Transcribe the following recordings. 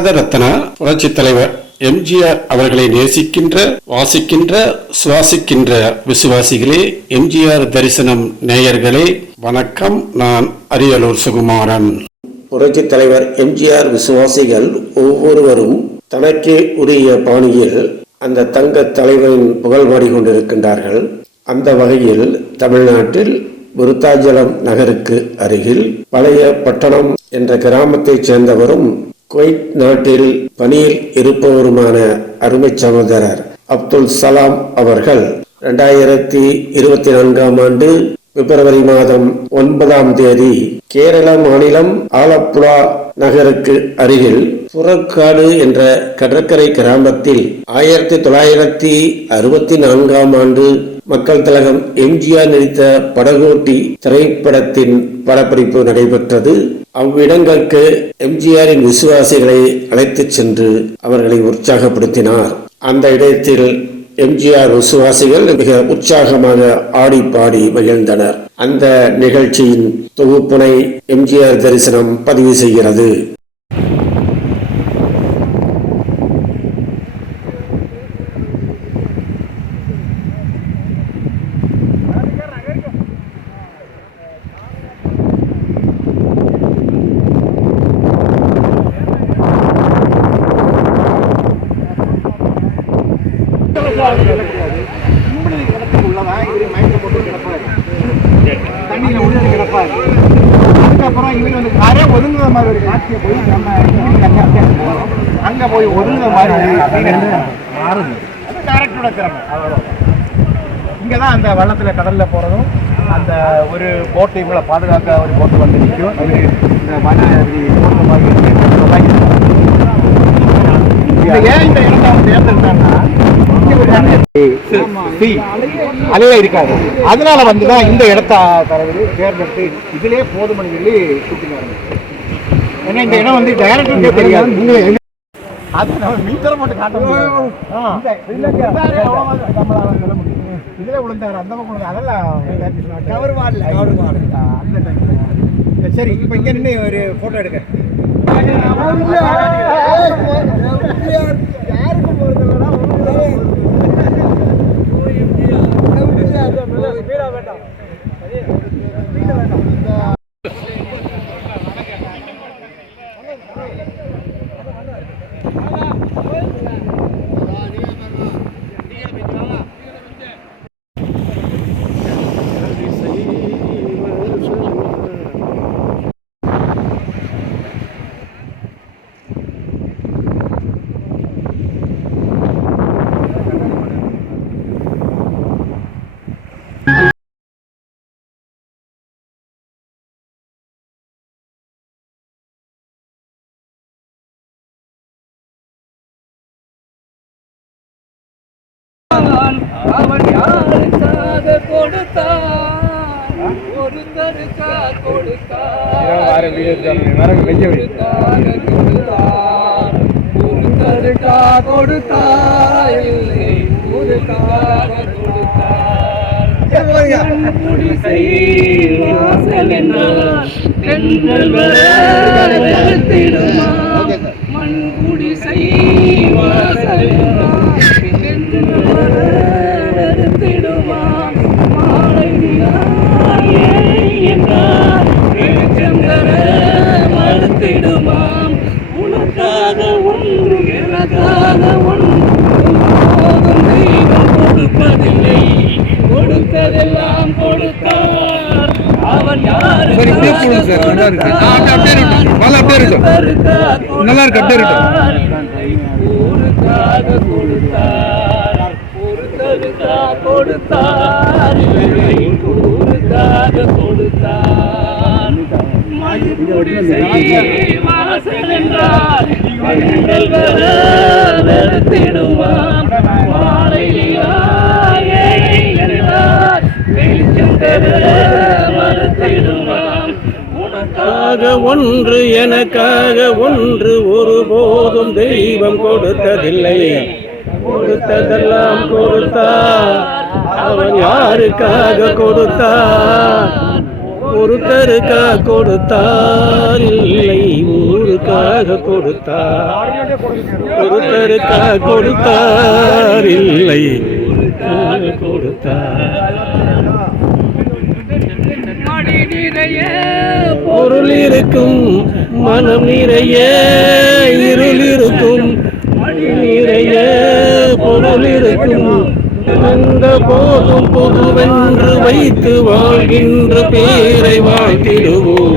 பாரத ரத்னா புரட்சித் தலைவர் எம்ஜிஆர் அவர்களை நேசிக்கின்ற, வாசிக்கின்ற, சுவாசிக்கின்ற விசுவாசிகளே, எம்ஜிஆர் தரிசனம் நேயர்களே, வணக்கம். நான் அரியலூர் சுகுமாரன். புரட்சித் தலைவர் எம்ஜிஆர் விசுவாசிகள் ஒவ்வொருவரும் தனக்கே உரிய பாணியில் அந்த தங்க தலைவரின் புகழ் பாடிக்கொண்டிருக்கின்றார்கள். அந்த வகையில் தமிழ்நாட்டில் விருத்தாச்சலம் நகருக்கு அருகில் பழைய பட்டணம் என்ற கிராமத்தைச் சேர்ந்தவரும் குவைத் நாட்டில் பணியில் இருப்பவருமான அருமை சகோதரர் அப்துல் சலாம் அவர்கள் 2024 ஆண்டு பிப்ரவரி மாதம் 9ஆம் தேதி கேரள மாநிலம் ஆலப்புழா நகருக்கு அருகில் புறக்காடு என்ற கடற்கரை கிராமத்தில் 1964ஆம் ஆண்டு மக்கள் திலகம் எம்ஜிஆர் நடித்த படகோட்டி திரைப்படத்தின் படப்பிடிப்பு நடைபெற்றது. அவ்விடங்களுக்கு எம்ஜிஆரின் விசுவாசிகளை அழைத்துச் சென்று அவர்களை உற்சாகப்படுத்தினார். அந்த இடத்தில் எம்ஜிஆர் விசுவாசிகள் மிக உற்சாகமாக ஆடி பாடி மகிழ்ந்தனர். அந்த நிகழ்ச்சியின் தொகுப்பினை எம்ஜிஆர் தரிசனம் பதிவு செய்கிறது. தண்ணியில உள்ள கிடப்பாரு. அதுக்கப்புறம் இவர் வந்து கரை ஒதுங்குற மாதிரி ஒரு காட்சியை போய் நம்ம அங்க போய் ஒதுங்குற மாதிரி மாறுது. அது டேரக்டரோட திறமை. இங்கதான் அந்த வள்ளத்துல கடல்ல போறதும் அந்த ஒரு போட்டு இவங்களை பாதுகாக்க ஒரு போட்டு வந்து நிற்கும். அது இந்த வன போட்டு மாதிரி ஏன் இந்த இடத்த அவங்க தேர்ந்தெடுத்தாங்கன்னா அலையே இருக்காது. அதனால வந்துதான் இந்த இடத்த தலைவர் தேர்ந்தெடுத்து இதுலயே போதுமனு சொல்லி கூட்டினாங்க. ஏன்னா இந்த இடம் வந்து டைரக்டருக்கே தெரியாது. அது நம்ம மீட்டரை மட்டும் காட்ட முடியும். இதுல விழுந்தாரு அந்த பக்கம். அதெல்லாம் அந்த டைம். சரி, இப்ப இங்க நின்று ஒரு போட்டோ எடுக்க யாருக்கு போறதுன்னா அவன் யாருக்காக கொடுத்தான், ஒருத்தருக்காக கொடுத்தான், ஒருத்தருக்காக கொடுத்தான், இல்லை ஊருக்காக கொடுத்தான். குடிசை வாசல் என்றால் பெண்கள் வருத்திடுமா, மண் குடிசை வாசல் என்றால் வருத்திடுவான். மாலை என்றால் வெளிச்சம் தர மறுத்திடுவான். உனக்காக ஒன்று எனக்காக ஒன்று போதும் தெய்வம் கொடுப்பதில்லை, கொடுத்ததெல்லாம் கொடுத்தார். அவன் யாரு ஊருக்காக கொடுத்தார், ஒருத்தருக்காக கொடுத்தார், ஊருக்காக கொடுத்தார். வாசல் என்றால் வருத்திடுவான். வெளிச்சம் பெற மறுத்திடுவான். உனக்காக ஒன்று எனக்காக ஒன்று ஒருபோதும் தெய்வம் கொடுத்ததில்லை, கொடுத்ததெல்லாம் கொடுத்தார். அவன் யாருக்காக கொடுத்தார், ஒருத்தருக்காக கொடுத்தார், இல்லை ஊருக்கு ஒருத்தருக்காக கொடுத்தார், ஒருத்தருக்காக கொடுத்தார், இல்லை கொடுத்தார். பொருள் இருக்கும் மனம் நிறைய, இருள் இருக்கும் நிறைய, பொருள் இருக்கும் எந்த போதும் பொதுவென்று வைத்து வாழ்கின்ற பேரை வாழ்த்திடுவோம்.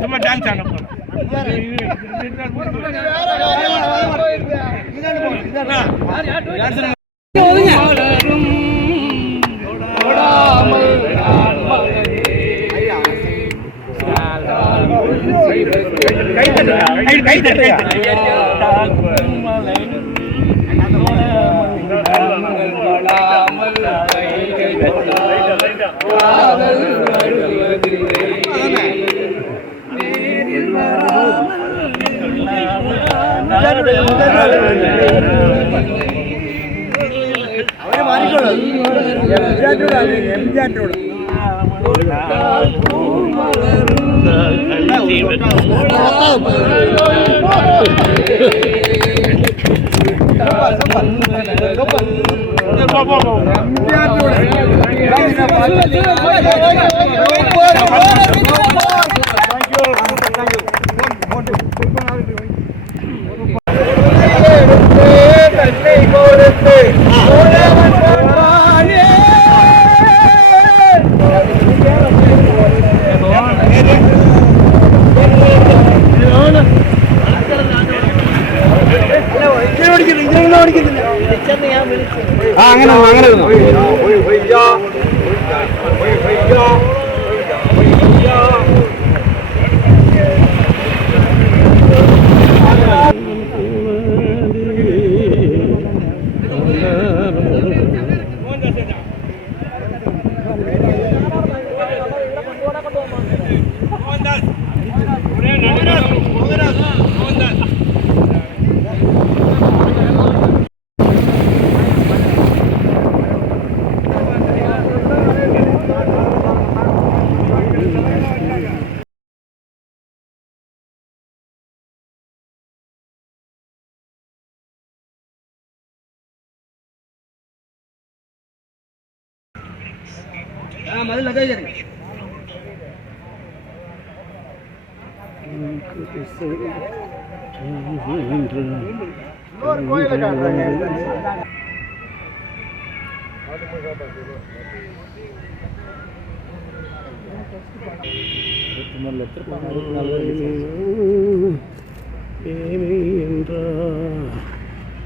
சும்மா டான்ஸ் ஆன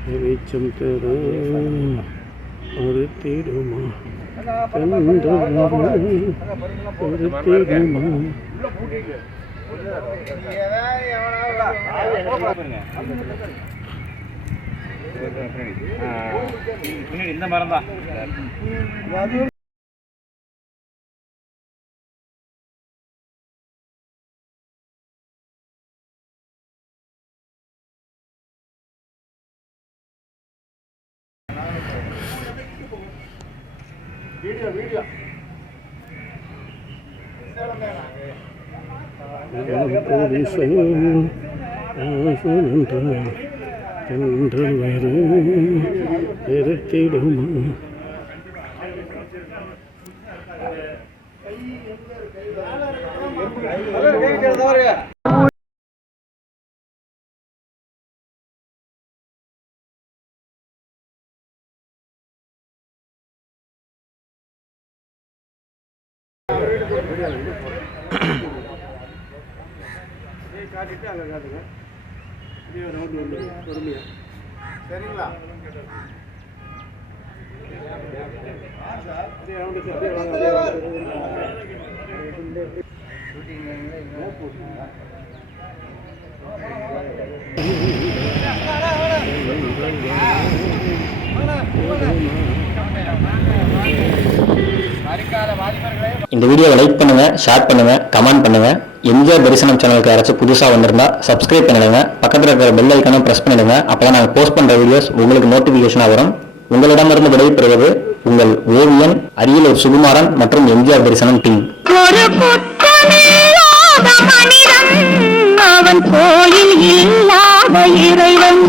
வெளிச்சம் தரு ஒருத்திடுமா ஒருத்திடுமா இந்த மரம் தான் வீடியோ காட்டிட்டு அங்கே காட்டுங்க. சரிங்களா? இந்த வீடியோவை லைக் பண்ணுங்க, ஷேர் பண்ணுங்க, கமெண்ட் பண்ணுங்க. எம்ஜிஆர் தரிசனம் சேனலுக்கு யாராச்சும் புதுசா வந்திருந்தா சப்ஸ்கிரைப் பண்ணிடுங்க. பக்கத்துல இருக்கிற பெல் ஐக்கானும் பிரஸ் பண்ணிடுங்க. அப்பதான் நாங்கள் போஸ்ட் பண்ற வீடியோஸ் உங்களுக்கு நோட்டிபிகேஷனா வரும். உங்களிடமிருந்து விடைபெறுவது உங்கள் ஓவியன் அரியலூர் சுகுமாரன் மற்றும் எம்ஜிஆர் தரிசனம் டீம். அவன் கோயில் இல்லாத இறைவன்.